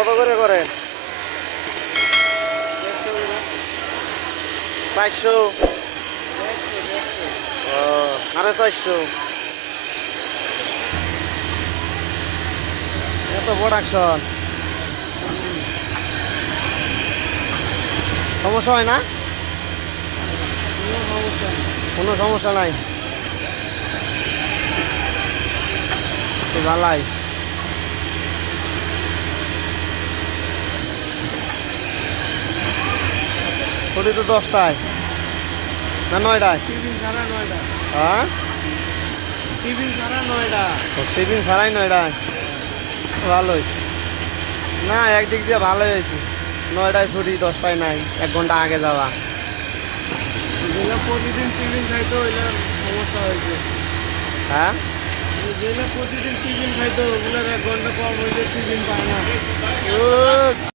কত করে করেন? 400। ও আরে 400। এত প্রোডাকশন, সমস্যা হয় না? কোনো সমস্যা নাই, ভালাই। ছুটি তো 10টায় না 9টায়? হ্যাঁ, টিফিন ছাড়াই 9টায়। ভালোই না, একদিক দিয়ে ভালোই হয়েছে। 9টায় ছুটি, 10টায় নাই, 1 ঘন্টা আগে যাওয়া। প্রতিদিন টিফিন খাইতো হইলে সমস্যা হয়েছে। হ্যাঁ, যেগুলো প্রতিদিন টিফিন খাইতো ওগুলোর 1 ঘন্টা কম হইলে টিফিন পায় না। ও